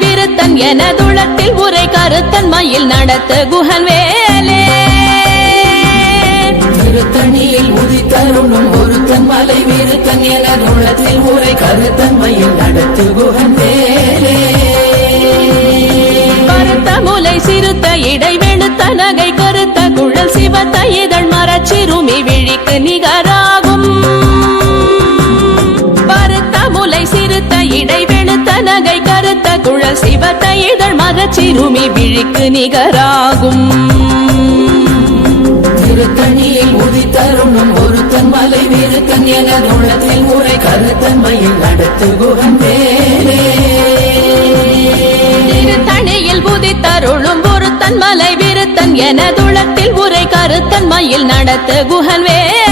விருத்தன் எனதுளத்தில் உரை கருத்தன்மையில் நடத்த குஹன் வேலே. திருத்தணியில் உதித்தருணும் ஒருத்தன் மலை விருத்தன் என உள்ளத்தில் உரை கருத்தன்மையில் நடத்து குகன் வேலே. கருத்த முலை சிறுத்த இடை வெளுத்த நகை கருத்த குழல் சிவத்த இதழ் மரச்சிறுமி விழிக்கு நிகராகும் சிவத்த இதழ் மரச்சிறுமி விழிக்கு நிகராகும். திருத்தணியில் உதித்தருணும் ஒருத்தன் மலை விருத்தன் என உள்ளத்தில் உரை கருத்தன்மையில் நடத்து குகன் வேலே திருத்தணியில் புதித்தருளும் ஒருத்தன் மலை விருத்தன் எனதுளத்தில் உரை கருத்தன் மயில் நடத்த குஹன் வேலே